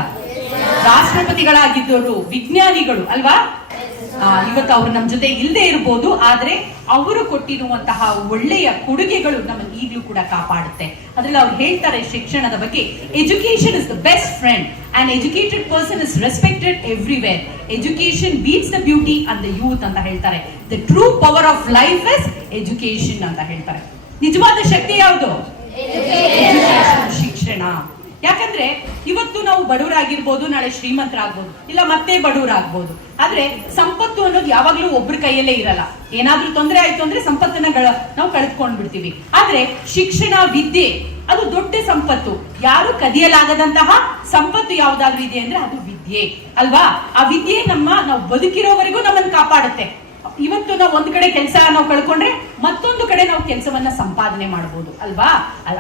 ರಾಷ್ಟ್ರಪತಿಗಳಾಗಿದ್ದವರು, ವಿಜ್ಞಾನಿಗಳು ಅಲ್ವಾ. ಇವತ್ತು ಅವರು ನಮ್ಮ ಜೊತೆ ಇಲ್ಲದೆ ಇರಬಹುದು, ಆದ್ರೆ ಅವರು ಕೊಟ್ಟಿರುವಂತಹ ಒಳ್ಳೆಯ ಕೊಡುಗೆಗಳು ನಮ್ಮನ್ನು ಈಗಲೂ ಕೂಡ ಕಾಪಾಡುತ್ತೆ. ಅದ್ರಲ್ಲಿ ಅವ್ರು ಹೇಳ್ತಾರೆ ಶಿಕ್ಷಣದ ಬಗ್ಗೆ, education is the best friend, an educated person is respected everywhere, education beats the beauty and the youth ಅಂತ ಹೇಳ್ತಾರೆ. The true power of life is education ಅಂತ ಹೇಳ್ತಾರೆ. ನಿಜವಾದ ಶಕ್ತಿ ಯಾವುದು? ಶಿಕ್ಷಣ. ಯಾಕಂದ್ರೆ ಇವತ್ತು ನಾವು ಬಡವರಾಗಿರ್ಬೋದು, ನಾಳೆ ಶ್ರೀಮಂತರಾಗ್ಬೋದು, ಇಲ್ಲ ಮತ್ತೆ ಬಡವರಾಗ್ಬೋದು. ಆದ್ರೆ ಸಂಪತ್ತು ಅನ್ನೋದು ಯಾವಾಗ್ಲೂ ಒಬ್ರ ಕೈಯಲ್ಲೇ ಇರಲ್ಲ. ಏನಾದ್ರೂ ತೊಂದರೆ ಆಯ್ತು ಅಂದ್ರೆ ಸಂಪತ್ತನ್ನ ನಾವು ಕಳೆದುಕೊಂಡ್ ಬಿಡ್ತೀವಿ. ಆದ್ರೆ ಶಿಕ್ಷಣ, ವಿದ್ಯೆ ಅದು ದೊಡ್ಡ ಸಂಪತ್ತು. ಯಾರು ಕದಿಯಲಾಗದಂತಹ ಸಂಪತ್ತು ಯಾವ್ದಾದ್ರು ಇದೆ ಅಂದ್ರೆ ಅದು ವಿದ್ಯೆ ಅಲ್ವಾ. ಆ ವಿದ್ಯೆ ನಾವು ಬದುಕಿರೋವರೆಗೂ ನಮ್ಮನ್ನು ಕಾಪಾಡುತ್ತೆ. ಇವತ್ತು ನಾವು ಒಂದ್ ಕಡೆ ಕೆಲಸ ನಾವು ಕಳ್ಕೊಂಡ್ರೆ ಮತ್ತೊಂದು ಕಡೆ ನಾವು ಕೆಲಸವನ್ನ ಸಂಪಾದನೆ ಮಾಡಬಹುದು ಅಲ್ವಾ.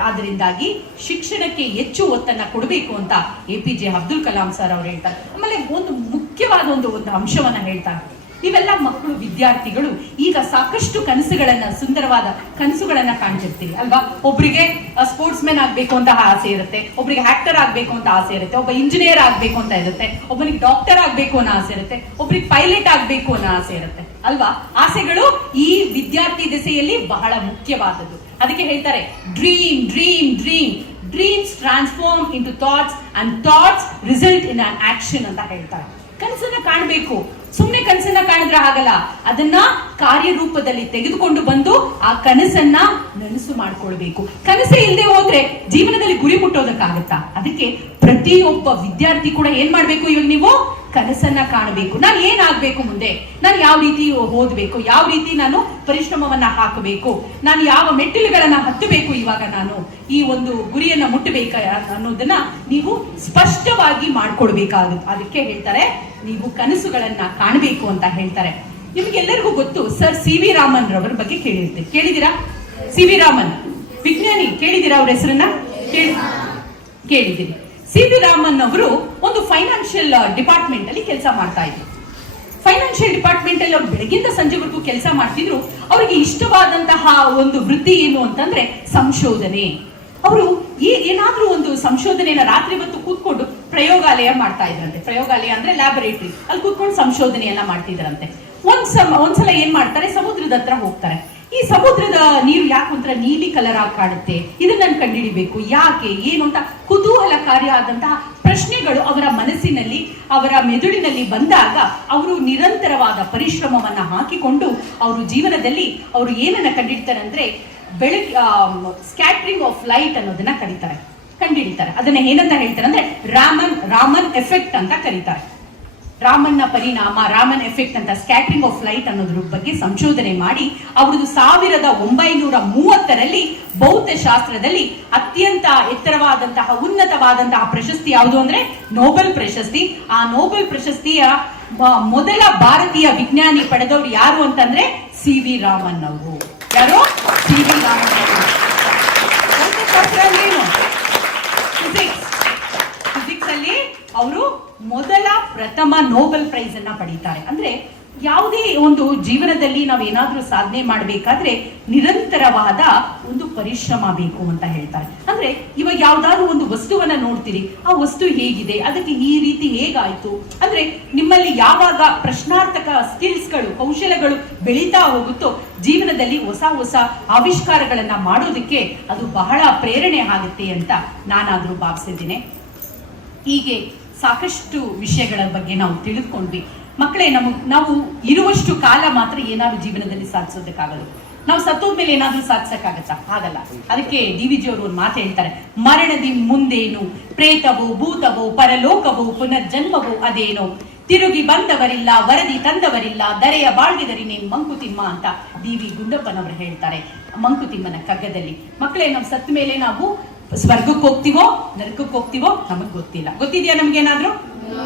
ಆದ್ರಿಂದಾಗಿ ಶಿಕ್ಷಣಕ್ಕೆ ಹೆಚ್ಚು ಒತ್ತನ್ನ ಕೊಡಬೇಕು ಅಂತ APJ ಅಬ್ದುಲ್ ಕಲಾಂ ಸರ್ ಅವ್ರು ಹೇಳ್ತಾರೆ. ಆಮೇಲೆ ಒಂದು ಮುಖ್ಯವಾದ ಒಂದು ಅಂಶವನ್ನ ಹೇಳ್ತಾರೆ, ಇವೆಲ್ಲ ಮಕ್ಕಳು ವಿದ್ಯಾರ್ಥಿಗಳು ಈಗ ಸಾಕಷ್ಟು ಕನಸುಗಳನ್ನ, ಸುಂದರವಾದ ಕನಸುಗಳನ್ನ ಕಾಣ್ತಿರ್ತೀವಿ ಅಲ್ವಾ. ಒಬ್ರಿಗೆ ಸ್ಪೋರ್ಟ್ಸ್ ಮ್ಯಾನ್ ಆಗ್ಬೇಕು ಅಂತ ಆಸೆ ಇರುತ್ತೆ, ಒಬ್ರಿಗೆ ಆಕ್ಟರ್ ಆಗ್ಬೇಕು ಅಂತ ಆಸೆ ಇರುತ್ತೆ, ಒಬ್ಬ ಇಂಜಿನಿಯರ್ ಆಗ್ಬೇಕು ಅಂತ ಇರುತ್ತೆ, ಒಬ್ಬನಿಗೆ ಡಾಕ್ಟರ್ ಆಗ್ಬೇಕು ಅನ್ನೋ ಆಸೆ ಇರುತ್ತೆ, ಒಬ್ರಿಗೆ ಪೈಲಟ್ ಆಗ್ಬೇಕು ಅನ್ನೋ ಆಸೆ ಇರುತ್ತೆ ಅಲ್ವಾ. ಆಸೆಗಳು ಈ ವಿದ್ಯಾರ್ಥಿ ದೆಸೆಯಲ್ಲಿ ಬಹಳ ಮುಖ್ಯವಾದದ್ದು. ಅದಕ್ಕೆ ಹೇಳ್ತಾರೆ dream dream dream, dreams transform into thoughts and thoughts result in an action ಅಂತ ಹೇಳ್ತಾರೆ. ಕನಸನ್ನ ಕಾಣಬೇಕು, ಸುಮ್ಮನೆ ಕನಸನ್ನ ಕಾಣಿದ್ರೆ ಆಗಲ್ಲ, ಅದನ್ನ ಕಾರ್ಯರೂಪದಲ್ಲಿ ತೆಗೆದುಕೊಂಡು ಬಂದು ಆ ಕನಸನ್ನ ನನಸು ಮಾಡ್ಕೊಳ್ಬೇಕು. ಕನಸೇ ಇಲ್ಲದೆ ಹೋದ್ರೆ ಜೀವನದಲ್ಲಿ ಗುರಿ ಮುಟ್ಟೋದಕ್ಕಾಗತ್ತಾ? ಅದಕ್ಕೆ ಪ್ರತಿಯೊಬ್ಬ ವಿದ್ಯಾರ್ಥಿ ಕೂಡ ಏನ್ ಮಾಡ್ಬೇಕು, ಇವಾಗ ನೀವು ಕನಸನ್ನ ಕಾಣಬೇಕು. ನಾನು ಏನಾಗ್ಬೇಕು ಮುಂದೆ, ನಾನು ಯಾವ ರೀತಿ ಓದಬೇಕು, ಯಾವ ರೀತಿ ನಾನು ಪರಿಶ್ರಮವನ್ನ ಹಾಕಬೇಕು, ನಾನು ಯಾವ ಮೆಟ್ಟಿಲುಗಳನ್ನ ಹತ್ತಬೇಕು, ಇವಾಗ ನಾನು ಈ ಒಂದು ಗುರಿಯನ್ನ ಮುಟ್ಟಬೇಕ ಅನ್ನೋದನ್ನ ನೀವು ಸ್ಪಷ್ಟವಾಗಿ ಮಾಡ್ಕೊಳ್ಬೇಕಾಗುತ್ತೆ. ಅದಕ್ಕೆ ಹೇಳ್ತಾರೆ ನೀವು ಕನಸುಗಳನ್ನ ಕಾಣಬೇಕು ಅಂತ ಹೇಳ್ತಾರೆ. ನಿಮ್ಗೆಲ್ಲರಿಗೂ ಗೊತ್ತು, ಸರ್ ಸಿ ವಿ ರಾಮನ್ ರವರ ಬಗ್ಗೆ ಕೇಳಿದ್ದೀರಾ? ಸಿ ವಿ ರಾಮನ್ ವಿಜ್ಞಾನಿ, ಕೇಳಿದ್ದೀರಾ ಅವ್ರ ಹೆಸರನ್ನ? ಕೇಳಿದ್ದೀರಿ. ಸಿ ವಿ ರಾಮನ್ ಅವರು ಒಂದು ಫೈನಾನ್ಷಿಯಲ್ ಡಿಪಾರ್ಟ್ಮೆಂಟ್ ಅಲ್ಲಿ ಕೆಲಸ ಮಾಡ್ತಾ ಇದ್ರು. ಫೈನಾನ್ಷಿಯಲ್ ಡಿಪಾರ್ಟ್ಮೆಂಟ್ ಅಲ್ಲಿ ಅವ್ರು ಬೆಳಗಿಂದ ಸಂಜೆವರೆಗೂ ಕೆಲಸ ಮಾಡ್ತಿದ್ರು. ಅವರಿಗೆ ಇಷ್ಟವಾದಂತಹ ಒಂದು ವೃತ್ತಿ ಏನು ಅಂತಂದ್ರೆ ಸಂಶೋಧನೆ. ಅವರು ಏನಾದ್ರೂ ಒಂದು ಸಂಶೋಧನೆಯನ್ನ ರಾತ್ರಿ ಹೊತ್ತು ಕೂತ್ಕೊಂಡು ಪ್ರಯೋಗಾಲಯ ಮಾಡ್ತಾ ಇದ್ರಂತೆ. ಪ್ರಯೋಗಾಲಯ ಅಂದ್ರೆ ಲ್ಯಾಬೊರೇಟರಿ, ಅಲ್ಲಿ ಕೂತ್ಕೊಂಡು ಸಂಶೋಧನೆಯನ್ನ ಮಾಡ್ತಿದ್ರಂತೆ. ಒಂದ್ಸಲ ಏನ್ ಮಾಡ್ತಾರೆ, ಸಮುದ್ರದ ಹತ್ರ ಹೋಗ್ತಾರೆ. ಈ ಸಮುದ್ರದ ನೀರು ಯಾಕೆ ಒಂಥರ ನೀಲಿ ಕಲರ್ ಆಗಿ ಕಾಣುತ್ತೆ, ಇದನ್ನ ನಾನು ಕಂಡುಹಿಡಿಬೇಕು, ಯಾಕೆ ಏನು ಅಂತ ಕುತೂಹಲಕಾರಿ ಆದಂತಹ ಪ್ರಶ್ನೆಗಳು ಅವರ ಮನಸ್ಸಿನಲ್ಲಿ, ಅವರ ಮೆದುಳಿನಲ್ಲಿ ಬಂದಾಗ ಅವರು ನಿರಂತರವಾದ ಪರಿಶ್ರಮವನ್ನ ಹಾಕಿಕೊಂಡು ಅವರು ಜೀವನದಲ್ಲಿ ಅವರು ಏನನ್ನ ಕಂಡಿಡ್ತಾರೆ ಅಂದ್ರೆ ಸ್ಕ್ಯಾಟ್ರಿಂಗ್ ಆಫ್ ಲೈಟ್ ಅನ್ನೋದನ್ನ ಕಂಡುಹಿಡಿತಾರೆ. ಅದನ್ನ ಏನಂತ ಹೇಳ್ತಾರೆ ಅಂದ್ರೆ ರಾಮನ್ ಎಫೆಕ್ಟ್ ಅಂತ ಕರೀತಾರೆ. ರಾಮನ್ನ ಪರಿಣಾಮ, ರಾಮನ್ ಎಫೆಕ್ಟ್ ಅಂತ ಸ್ಕ್ಯಾಟ್ರಿಂಗ್ ಆಫ್ ಲೈಟ್ ಅನ್ನೋದ್ರ ಬಗ್ಗೆ ಸಂಶೋಧನೆ ಮಾಡಿ ಅವ್ರದ್ದು 1930ರಲ್ಲಿ ಭೌತಶಾಸ್ತ್ರದಲ್ಲಿ ಅತ್ಯಂತ ಎತ್ತರವಾದಂತಹ ಉನ್ನತವಾದಂತಹ ಪ್ರಶಸ್ತಿ ಯಾವುದು ಅಂದ್ರೆ ನೋಬೆಲ್ ಪ್ರಶಸ್ತಿ. ಆ ನೋಬೆಲ್ ಪ್ರಶಸ್ತಿಯ ಮೊದಲ ಭಾರತೀಯ ವಿಜ್ಞಾನಿ ಪಡೆದವರು ಯಾರು ಅಂತಂದ್ರೆ ಸಿ ವಿ ರಾಮನ್ ಅವರು. ಯಾರು? ಸಿ ವಿ ರಾಮನ್ ಅವರು. ಫಿಸಿಕ್ಸ್ ಅಲ್ಲಿ ಅವರು ಪ್ರಥಮ ನೋಬೆಲ್ ಪ್ರೈಸ್ ಅನ್ನ ಪಡೀತಾರೆ. ಅಂದ್ರೆ ಯಾವುದೇ ಒಂದು ಜೀವನದಲ್ಲಿ ನಾವು ಏನಾದ್ರೂ ಸಾಧನೆ ಮಾಡಬೇಕಾದ್ರೆ ನಿರಂತರವಾದ ಒಂದು ಪರಿಶ್ರಮ ಬೇಕು ಅಂತ ಹೇಳ್ತಾರೆ. ಅಂದ್ರೆ ಇವಾಗ ಯಾವ್ದಾದ್ರು ಒಂದು ವಸ್ತುವನ್ನ ನೋಡ್ತೀರಿ, ಆ ವಸ್ತು ಹೇಗಿದೆ, ಅದಕ್ಕೆ ಈ ರೀತಿ ಹೇಗಾಯ್ತು ಅಂದ್ರೆ ನಿಮ್ಮಲ್ಲಿ ಯಾವಾಗ ಪ್ರಶ್ನಾರ್ಥಕ ಸ್ಕಿಲ್ಸ್ಗಳು, ಕೌಶಲ್ಯಗಳು ಬೆಳೀತಾ ಹೋಗುತ್ತೋ ಜೀವನದಲ್ಲಿ ಹೊಸ ಹೊಸ ಆವಿಷ್ಕಾರಗಳನ್ನ ಮಾಡೋದಕ್ಕೆ ಅದು ಬಹಳ ಪ್ರೇರಣೆ ಆಗುತ್ತೆ ಅಂತ ನಾನಾದ್ರೂ ಭಾವಿಸಿದ್ದೀನಿ. ಹೀಗೆ ಸಾಕಷ್ಟು ವಿಷಯಗಳ ಬಗ್ಗೆ ನಾವು ತಿಳಿದುಕೊಂಡ್ವಿ. ಮಕ್ಕಳೇ, ನಾವು ಇರುವಷ್ಟು ಕಾಲ ಮಾತ್ರ ಏನಾದ್ರು ಜೀವನದಲ್ಲಿ ಸಾಧಿಸೋದಕ್ಕಾಗಲ್ಲ. ನಾವು ಸತ್ತೋದ್ಮೇಲೆ ಏನಾದ್ರೂ ಸಾಧಿಸಕ್ಕಾಗತ್ತಾ? ಆಗಲ್ಲ. ಅದಕ್ಕೆ DVG ಅವರು ಒಂದು ಮಾತು ಹೇಳ್ತಾರೆ, ಮರಣದಿ ಮುಂದೇನು, ಪ್ರೇತವೋ ಭೂತವೋ ಪರಲೋಕವೋ ಪುನರ್ಜನ್ಮವೋ ಅದೇನೋ, ತಿರುಗಿ ಬಂದವರಿಲ್ಲ ವರದಿ ತಂದವರಿಲ್ಲ, ದರೆಯ ಬಾಳ್ಗಿದರಿನೇನು ಮಂಕುತಿಮ್ಮ ಅಂತ DV ಗುಂಡಪ್ಪನವರು ಹೇಳ್ತಾರೆ ಮಂಕುತಿಮ್ಮನ ಕಗ್ಗದಲ್ಲಿ. ಮಕ್ಕಳೇ, ನಾವು ಸತ್ತ ಮೇಲೆ ನಾವು ಸ್ವರ್ಗಕ್ಕೆ ಹೋಗ್ತೀವೋ ನರಕಕ್ಕೆ ಹೋಗ್ತೀವೋ ನಮಗ್ ಗೊತ್ತಿಲ್ಲ. ಗೊತ್ತಿದ್ಯಾ? ನಮ್ಗೇನಾದ್ರೂ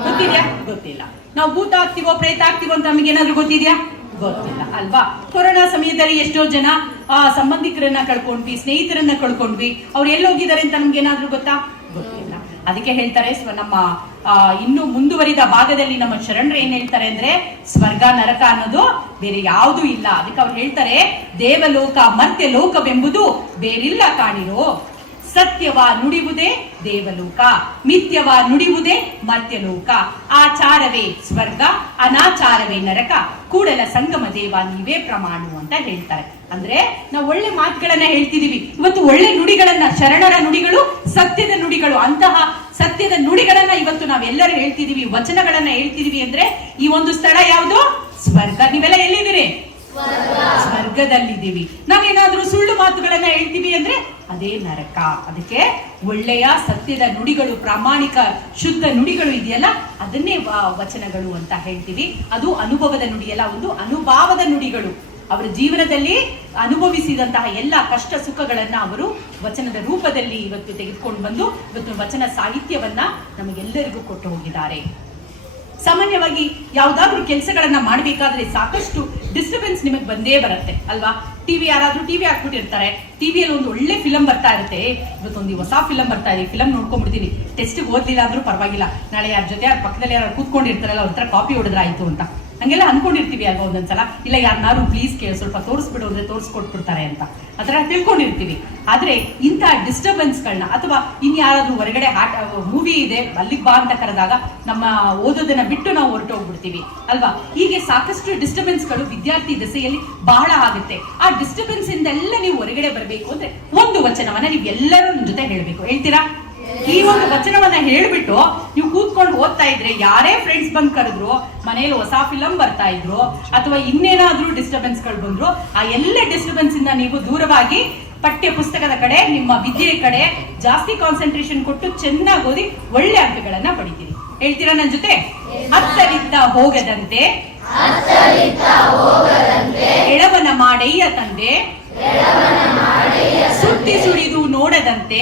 ಗೊತ್ತಿದ್ಯಾ? ಗೊತ್ತಿಲ್ಲ. ನಾವು ಭೂತ ಆಗ್ತೀವೋ ಪ್ರೇತ ಆಗ್ತೀವೋ ಅಂತ ನಮಗೇನಾದ್ರೂ ಗೊತ್ತಿದ್ಯಾ? ಗೊತ್ತಿಲ್ಲ ಅಲ್ವಾ? ಕೊರೋನಾ ಸಮಯದಲ್ಲಿ ಎಷ್ಟೋ ಜನ ಸಂಬಂಧಿಕರನ್ನ ಕಳ್ಕೊಂಡ್ವಿ, ಸ್ನೇಹಿತರನ್ನ ಕಳ್ಕೊಂಡ್ವಿ. ಅವ್ರು ಎಲ್ಲೋಗಿದ್ದಾರೆ ಅಂತ ನಮ್ಗೇನಾದ್ರೂ ಗೊತ್ತಾ? ಗೊತ್ತಿಲ್ಲ. ಅದಕ್ಕೆ ಹೇಳ್ತಾರೆ, ನಮ್ಮ ಇನ್ನು ಮುಂದುವರಿದ ಭಾಗದಲ್ಲಿ ನಮ್ಮ ಶರಣರು ಏನ್ ಹೇಳ್ತಾರೆ ಅಂದ್ರೆ, ಸ್ವರ್ಗ ನರಕ ಅನ್ನೋದು ಬೇರೆ ಯಾವುದೂ ಇಲ್ಲ. ಅದಕ್ಕೆ ಅವ್ರು ಹೇಳ್ತಾರೆ, ದೇವಲೋಕ ಮರ್ತ್ಯ ಲೋಕವೆಂಬುದು ಬೇರಿಲ್ಲ ಕಾಣಿರೋ, ಸತ್ಯವ ನುಡಿಯುವುದೇ ದೇವಲೋಕ, ಮಿಥ್ಯವ ನುಡಿಯುವುದೇ ಮರ್ತ್ಯಲೋಕ, ಆಚಾರವೇ ಸ್ವರ್ಗ ಅನಾಚಾರವೇ ನರಕ, ಕೂಡಲ ಸಂಗಮ ದೇವ ನೀವೇ ಪ್ರಮಾಣು ಅಂತ ಹೇಳ್ತಾರೆ. ಅಂದ್ರೆ ನಾವು ಒಳ್ಳೆ ಮಾತುಗಳನ್ನ ಹೇಳ್ತಿದೀವಿ ಇವತ್ತು, ಒಳ್ಳೆ ನುಡಿಗಳನ್ನ, ಶರಣರ ನುಡಿಗಳು ಸತ್ಯದ ನುಡಿಗಳು, ಅಂತಹ ಸತ್ಯದ ನುಡಿಗಳನ್ನ ಇವತ್ತು ನಾವೆಲ್ಲರೂ ಹೇಳ್ತಿದೀವಿ, ವಚನಗಳನ್ನ ಹೇಳ್ತಿದೀವಿ. ಅಂದ್ರೆ ಈ ಒಂದು ಸ್ಥಳ ಯಾವುದು? ಸ್ವರ್ಗ. ನೀವೆಲ್ಲ ಎಲ್ಲಿದ್ದೀರಿ? ಸ್ವರ್ಗದಲ್ಲಿದ್ದೀವಿ. ನಾವೇನಾದ್ರೂ ಸುಳ್ಳು ಮಾತುಗಳನ್ನ ಹೇಳ್ತೀವಿ ಅಂದ್ರೆ ಅದೇ ನರಕ. ಅದಕ್ಕೆ ಒಳ್ಳೆಯ ಸತ್ಯದ ನುಡಿಗಳು, ಪ್ರಾಮಾಣಿಕ ಶುದ್ಧ ನುಡಿಗಳು ಇದೆಯಲ್ಲ, ಅದನ್ನೇ ವಚನಗಳು ಅಂತ ಹೇಳ್ತೀವಿ. ಅದು ಅನುಭವದ ನುಡಿಯಲ್ಲ, ಒಂದು ಅನುಭಾವದ ನುಡಿಗಳು. ಅವರ ಜೀವನದಲ್ಲಿ ಅನುಭವಿಸಿದಂತಹ ಎಲ್ಲ ಕಷ್ಟ ಸುಖಗಳನ್ನ ಅವರು ವಚನದ ರೂಪದಲ್ಲಿ ಇವತ್ತು ತೆಗೆದುಕೊಂಡು ಬಂದು ಇವತ್ತು ವಚನ ಸಾಹಿತ್ಯವನ್ನ ನಮಗೆಲ್ಲರಿಗೂ ಕೊಟ್ಟು ಹೋಗಿದ್ದಾರೆ. ಸಾಮಾನ್ಯವಾಗಿ ಯಾವ್ದಾದ್ರು ಕೆಲಸಗಳನ್ನ ಮಾಡ್ಬೇಕಾದ್ರೆ ಸಾಕಷ್ಟು ಡಿಸ್ಟರ್ಬೆನ್ಸ್ ನಿಮಗೆ ಬಂದೇ ಬರುತ್ತೆ ಅಲ್ವಾ? ಯಾರಾದ್ರೂ ಟಿವಿ ಹಾಕ್ಬಿಟ್ಟಿರ್ತಾರೆ, ಟಿವಿಯಲ್ಲಿ ಒಂದು ಒಳ್ಳೆ ಫಿಲಂ ಬರ್ತಾ ಇರುತ್ತೆ, ಇವತ್ತೊಂದು ಹೊಸ ಫಿಲಂ ಬರ್ತಾ ಇದೆ, ಫಿಲಂ ನೋಡ್ಕೊಂಡ್ಬಿಡ್ತೀನಿ, ಟೆಸ್ಟ್ ಓದ್ಲಿಲ್ಲ ಅಂದ್ರೂ ಪರವಾಗಿಲ್ಲ, ನಾಳೆ ಯಾರ ಜೊತೆ ಯಾರ ಪಕ್ಕದಲ್ಲಿ ಯಾರು ಕೂತ್ಕೊಂಡಿರ್ತಾರಲ್ಲ ಅವ್ರ ಹತ್ರ ಕಾಪಿ ಹೊಡೆದ್ರಾಯ್ತು ಅಂತ ಹಂಗೆಲ್ಲ ಅನ್ಕೊಂಡಿರ್ತೀವಿ ಅಲ್ವಾ ಒಂದೊಂದ್ಸಲ. ಇಲ್ಲ ಯಾರನ್ನಾರು ಪ್ಲೀಸ್ ಸ್ವಲ್ಪ ತೋರಿಸ್ಬಿಡು ಅಂದ್ರೆ ತೋರಿಸ್ಕೊಟ್ಬಿಡ್ತಾರೆ ಅಂತ ಆ ಥರ ತಿಳ್ಕೊಂಡಿರ್ತೀವಿ. ಆದ್ರೆ ಇಂಥ ಡಿಸ್ಟರ್ಬೆನ್ಸ್ಗಳನ್ನ ಅಥವಾ ಇನ್ಯಾರಾದ್ರೂ ಹೊರಗಡೆ ಮೂವಿ ಇದೆ ಅಲ್ಲಿಗೆ ಬಾ ಅಂತ ಕರೆದಾಗ ನಮ್ಮ ಓದೋದನ್ನ ಬಿಟ್ಟು ನಾವು ಹೊರಟೋಗ್ಬಿಡ್ತೀವಿ ಅಲ್ವಾ. ಹೀಗೆ ಸಾಕಷ್ಟು ಡಿಸ್ಟರ್ಬೆನ್ಸ್ಗಳು ವಿದ್ಯಾರ್ಥಿ ದಶೆಯಲ್ಲಿ ಬಹಳ ಆಗುತ್ತೆ. ಆ ಡಿಸ್ಟರ್ಬೆನ್ಸ್ ಇಂದೆಲ್ಲ ನೀವು ಹೊರಗಡೆ ಬರಬೇಕು ಅಂದ್ರೆ ಒಂದು ವಚನವನ್ನ ನೀವು ಎಲ್ಲರೂ ನಿಮ್ ಜೊತೆ ಹೇಳ್ಬೇಕು. ಹೇಳ್ತೀರಾ? ಈ ಒಂದು ವಚನವನ್ನ ಹೇಳ್ಬಿಟ್ಟು ನೀವು ಕೂತ್ಕೊಂಡು ಓದ್ತಾ ಇದ್ರೆ ಯಾರೇ ಫ್ರೆಂಡ್ಸ್ ಬಂದ್ ಕರೆದ್ರು, ಮನೇಲಿ ಹೊಸ ಫಿಲಂ ಬರ್ತಾ ಇದ್ರು ಅಥವಾ ಇನ್ನೇನಾದ್ರೂ ಡಿಸ್ಟರ್ಬೆನ್ಸ್ ಗಳು ಬಂದ್ರು, ಆ ಎಲ್ಲ ಡಿಸ್ಟರ್ಬೆನ್ಸ್ ಇಂದ ನೀವು ದೂರವಾಗಿ ಪಠ್ಯ ಪುಸ್ತಕದ ಕಡೆ, ನಿಮ್ಮ ವಿದ್ಯೆ ಕಡೆ ಜಾಸ್ತಿ ಕಾನ್ಸಂಟ್ರೇಷನ್ ಕೊಟ್ಟು ಚೆನ್ನಾಗಿ ಓದಿ ಒಳ್ಳೆ ಅಂಕಗಳನ್ನ ಪಡಿತೀರಿ. ಹೇಳ್ತೀರಾ ನನ್ನ ಜೊತೆ? ಅತ್ತರಿತ್ತ ಹೋಗದಂತೆ ಎಳವನ ಮಾಡಯ್ಯ ತಂದೆ, ಸುತ್ತಿ ಸುಳಿದು ನೋಡದಂತೆ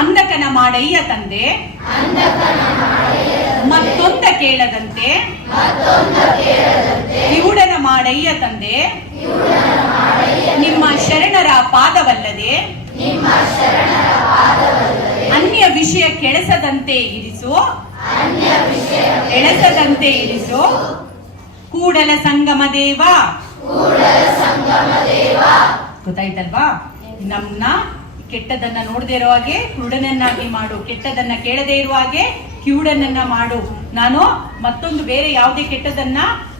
ಅಂಧಕನ ಮಾಡಯ್ಯ ತಂದೆ, ಮತ್ತೊಂದ ಕೇಳದಂತೆ ಕಿವುಡನ ಮಾಡಯ್ಯ ತಂದೆ, ನಿಮ್ಮ ಶರಣರ ಪಾದವಲ್ಲದೆ ಅನ್ಯ ವಿಷಯ ಕೆಳಸದಂತೆ ಇರಿಸು, ಎಳಸದಂತೆ ಇರಿಸು. ಕೂಡಲ ಸಂಗಮ ದೇವ. ಗೊತ್ತಾಯ್ತಲ್ವಾ? ನಮ್ಮನ್ನ ಕೆಟ್ಟದನ್ನ ನೋಡದೇ ಇರೋ ಹಾಗೆ ಕುರುಡನನ್ನಾಗಿ ಮಾಡು, ಕೆಟ್ಟದನ್ನ ಕೇಳದೇ ಇರುವ ಹಾಗೆ ಕಿವುಡನನ್ನ ಮಾಡು. ನಾನು ಮತ್ತೊಂದು ಬೇರೆ ಯಾವುದೇ ಕೆಟ್ಟದನ್ನ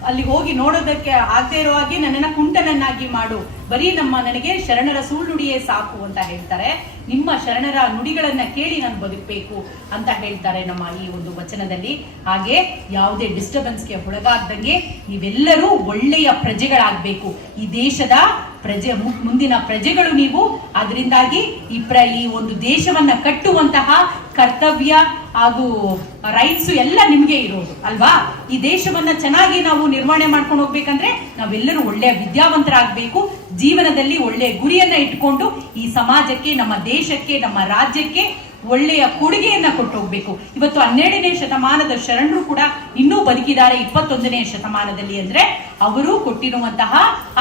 ಅಲ್ಲಿ ಹೋಗಿ ನೋಡೋದಕ್ಕೆ ಆಗದೆ ಇರೋ ಹಾಗೆ ನನ್ನನ್ನ ಕುಂಟನನ್ನಾಗಿ ಮಾಡು. ಬರೀ ನನಗೆ ಶರಣರ ಸುಳ್ಳುಡಿಯೇ ಸಾಕು ಅಂತ ಹೇಳ್ತಾರೆ. ನಿಮ್ಮ ಶರಣರ ನುಡಿಗಳನ್ನ ಕೇಳಿ ನಾನು ಬದುಕಬೇಕು ಅಂತ ಹೇಳ್ತಾರೆ ನಮ್ಮ ಈ ಒಂದು ವಚನದಲ್ಲಿ. ಹಾಗೆ ಯಾವುದೇ ಡಿಸ್ಟರ್ಬೆನ್ಸ್ಗೆ ಒಳಗಾಗ್ದಂಗೆ ನೀವೆಲ್ಲರೂ ಒಳ್ಳೆಯ ಪ್ರಜೆಗಳಾಗಬೇಕು. ಈ ದೇಶದ ಮುಂದಿನ ಪ್ರಜೆಗಳು ನೀವು. ಅದರಿಂದಾಗಿ ಈ ಒಂದು ದೇಶವನ್ನ ಕಟ್ಟುವಂತಹ ಕರ್ತವ್ಯ ಹಾಗೂ ರೈಟ್ಸ್ ಎಲ್ಲ ನಿಮ್ಗೆ ಇರೋದು ಅಲ್ವಾ. ಈ ದೇಶವನ್ನ ಚೆನ್ನಾಗಿ ನಾವು ನಿರ್ವಹಣೆ ಮಾಡ್ಕೊಂಡು ಹೋಗ್ಬೇಕಂದ್ರೆ ನಾವೆಲ್ಲರೂ ಒಳ್ಳೆಯ ವಿದ್ಯಾವಂತರಾಗಬೇಕು. ಜೀವನದಲ್ಲಿ ಒಳ್ಳೆಯ ಗುರಿಯನ್ನ ಇಟ್ಕೊಂಡು ಈ ಸಮಾಜಕ್ಕೆ, ನಮ್ಮ ದೇಶಕ್ಕೆ, ನಮ್ಮ ರಾಜ್ಯಕ್ಕೆ ಒಳ್ಳೆಯ ಕೊಡುಗೆಯನ್ನ ಕೊಟ್ಟು ಹೋಗ್ಬೇಕು. ಇವತ್ತು 12ನೇ ಶತಮಾನದ ಶರಣರು ಕೂಡ ಇನ್ನೂ ಬದುಕಿದ್ದಾರೆ 21ನೇ ಶತಮಾನದಲ್ಲಿ. ಅಂದ್ರೆ ಅವರು ಕೊಟ್ಟಿರುವಂತಹ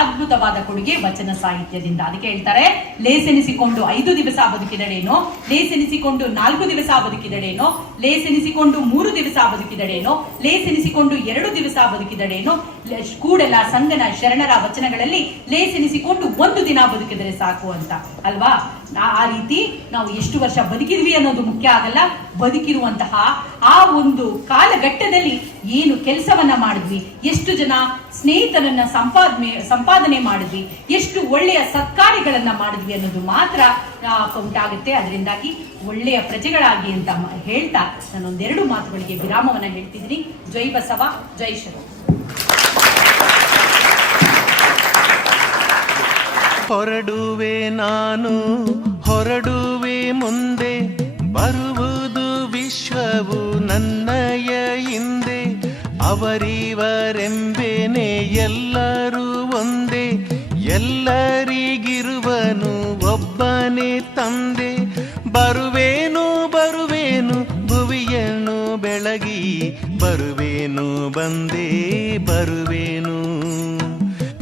ಅದ್ಭುತವಾದ ಕೊಡುಗೆ ವಚನ ಸಾಹಿತ್ಯದಿಂದ. ಅದಕ್ಕೆ ಹೇಳ್ತಾರೆ, ಲೇಸೆನಿಸಿಕೊಂಡು 5 ದಿವಸ ಬದುಕಿದಳೇನೋ, ಲೇಸೆನಿಸಿಕೊಂಡು 4 ದಿವಸ ಬದುಕಿದಳೇನೋ, ಲೇಸೆನಿಸಿಕೊಂಡು 3 ದಿವಸ ಬದುಕಿದಳೇನೋ, ಲೇಸೆನಿಸಿಕೊಂಡು 2 ದಿವಸ ಬದುಕಿದಳೇನೋ, ಕೂಡಲ ಸಂಗನ ಶರಣರ ವಚನಗಳಲ್ಲಿ ಲೇಸೆನಿಸಿಕೊಂಡು 1 ದಿನ ಬದುಕಿದರೆ ಸಾಕು ಅಂತ ಅಲ್ವಾ. ಆ ರೀತಿ ನಾವು ಎಷ್ಟು ವರ್ಷ ಬದುಕಿದ್ವಿ ಅನ್ನೋದು ಮುಖ್ಯ ಆಗಲ್ಲ. ಬದುಕಿರುವಂತಹ ಆ ಒಂದು ಕಾಲಘಟ್ಟದಲ್ಲಿ ಏನು ಕೆಲಸವನ್ನ ಮಾಡಿದ್ವಿ, ಎಷ್ಟು ಜನ ಸ್ನೇಹಿತರನ್ನ ಸಂಪಾದನೆ ಮಾಡಿದ್ವಿ, ಎಷ್ಟು ಒಳ್ಳೆಯ ಸತ್ಕಾರ್ಯಗಳನ್ನ ಮಾಡಿದ್ವಿ ಅನ್ನೋದು ಮಾತ್ರ ಕೌಂಟ್ ಆಗುತ್ತೆ. ಅದರಿಂದಾಗಿ ಒಳ್ಳೆಯ ಪ್ರಜೆಗಳಾಗಿ ಅಂತ ಹೇಳ್ತಾ ನಾನೊಂದೆರಡು ಮಾತುಗಳಿಗೆ ವಿರಾಮವನ್ನ ಹೇಳ್ತಿದ್ದೀನಿ. ಜೈ ಬಸವ, ಜೈ ಶರಣ. ಹೊರಡುವೆ ನಾನು, ಹೊರಡುವೆ ಮುಂದೆ, ಬರುವುದು ವಿಶ್ವವು ನನ್ನಯ ಹಿಂದೆ. ಅವರಿವರೆಂಬೇನೆ ಎಲ್ಲರೂ ಒಂದೇ, ಎಲ್ಲರಿಗಿರುವನು ಒಬ್ಬನೇ ತಂದೆ. ಬರುವೇನು ಬರುವೇನು ಭುವಿಯನ್ನು ಬೆಳಗಿ, ಬರುವೇನು ಬಂದೇ ಬರುವೆ